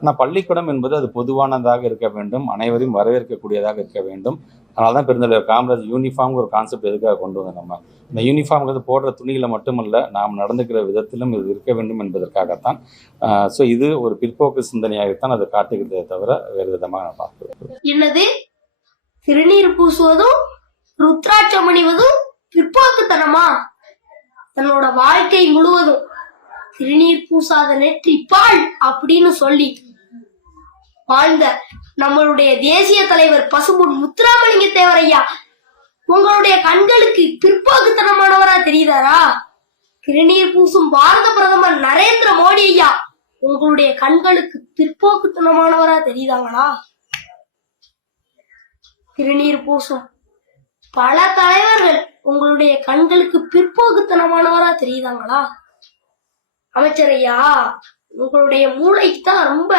ஆனால் பள்ளிக்கூடம் என்பது அது பொதுவானதாக இருக்க வேண்டும். அனைவரையும் வரவேற்கக்கூடியதாக இருக்க வேண்டும். அதனால தான் பெருந்தலைவர் காமராஜ் யூனிஃபார்ம் ஒரு கான்செப்ட் எதுக்காக கொண்டு வந்தோம் நம்ம? இந்த யூனிஃபார்ம்ங்கிறது போடுற துணியில் மட்டுமல்ல நாம் நடந்துக்கிற விதத்திலும் இது இருக்க வேண்டும் என்பதற்காகத்தான். ஸோ இது ஒரு பிற்போக்கு சிந்தனையாகத்தான் அதை காட்டுகிறதே தவிர வேறு விதமாக நான் பார்க்கிறேன் என்னது? திருநீர் பூசுவதும் ருத்ராட்சம் அணிவதும் பிற்போக்குத்தனமா? தன்னோட வாழ்க்கை முழுவதும் திருநீர் பூசாத நெற்றி பால் அப்படின்னு சொல்லி வாழ்ந்த நம்மளுடைய தேசிய தலைவர் பசும்பொன் முத்துராமலிங்க தேவரையா உங்களுடைய கண்களுக்கு பிற்போக்குத்தனமானவரா தெரியுதாரா திருநீர் பூசும் பாரத பிரதமர் நரேந்திர மோடி ஐயா உங்களுடைய கண்களுக்கு பிற்போக்குத்தனமானவரா தெரியுதாங்களா? திருநீர் பூசும் பல தலைவர்கள் உங்களுடைய கண்களுக்கு பிற்போக்குத்தனமானவரா தெரியுதாங்களா? அமைச்சர் ஐயா உங்களுடைய மூளைக்கு தான் ரொம்ப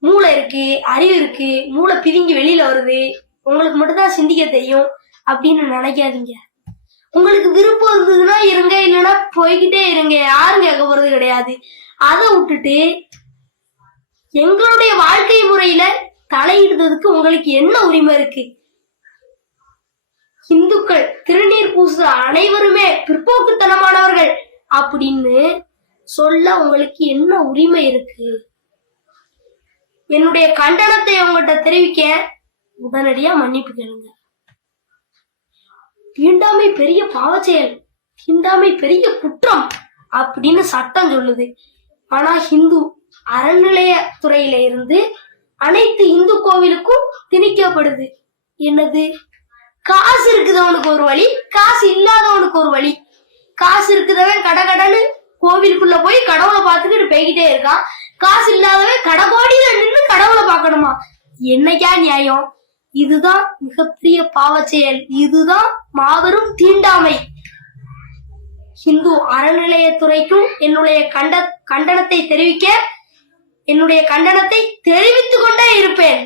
மூளை இருக்கு அறிவு இருக்கு மூளை பிதுங்கி வெளியில வருது உங்களுக்கு மட்டும்தான் சிந்திக்க தெரியும் அப்படின்னு நினைக்காதீங்க. உங்களுக்கு விருப்பம் இருந்ததுன்னா இருங்க இல்லைன்னா போய்கிட்டே இருங்க யாரும் கேட்க போறது கிடையாது. அதை விட்டுட்டு எங்களுடைய வாழ்க்கை முறையில தலையிடுறதுக்கு உங்களுக்கு என்ன உரிமை இருக்கு? இந்துக்கள் திருநீர் பூசுற அனைவருமே பிற்போக்குத்தனமானவர்கள் அப்படின்னு சொல்ல உங்களுக்கு என்ன உரிமை இருக்கு? என்னுடைய கண்டனத்தை உங்கள்கிட்ட தெரிவிக்க உடனடியா மன்னிப்பு கேளுங்க. தீண்டாமை பெரிய பாவச்செயல் தீண்டாமை பெரிய குற்றம் அப்படின்னு சட்டம் சொல்லுது. ஆனா ஹிந்து அறநிலையத்துறையில இருந்து அனைத்து இந்து கோவிலுக்கும் திணிக்கப்படுது. என்னது? காசு இருக்குதவனுக்கு ஒரு வழி காசு இல்லாதவனுக்கு ஒரு வழி. காசு இருக்குதவன் கடகடன்னு கோவிலுக்குள்ள போய் கடவுளை பார்த்துக்கிட்டு போய்கிட்டே இருக்கான். காசு இல்லாதவன் கடகோடியில கடவுளை என்னைக்கா நியாயம்? இதுதான் மிகப்பெரிய பாவ செயல் இதுதான் மாபெரும் தீண்டாமை. ஹிந்து அறநிலையத்துறைக்கும் என்னுடைய கண்ட கண்டனத்தை தெரிவிக்க என்னுடைய கண்டனத்தை தெரிவித்துக் கொண்டே இருப்பேன்.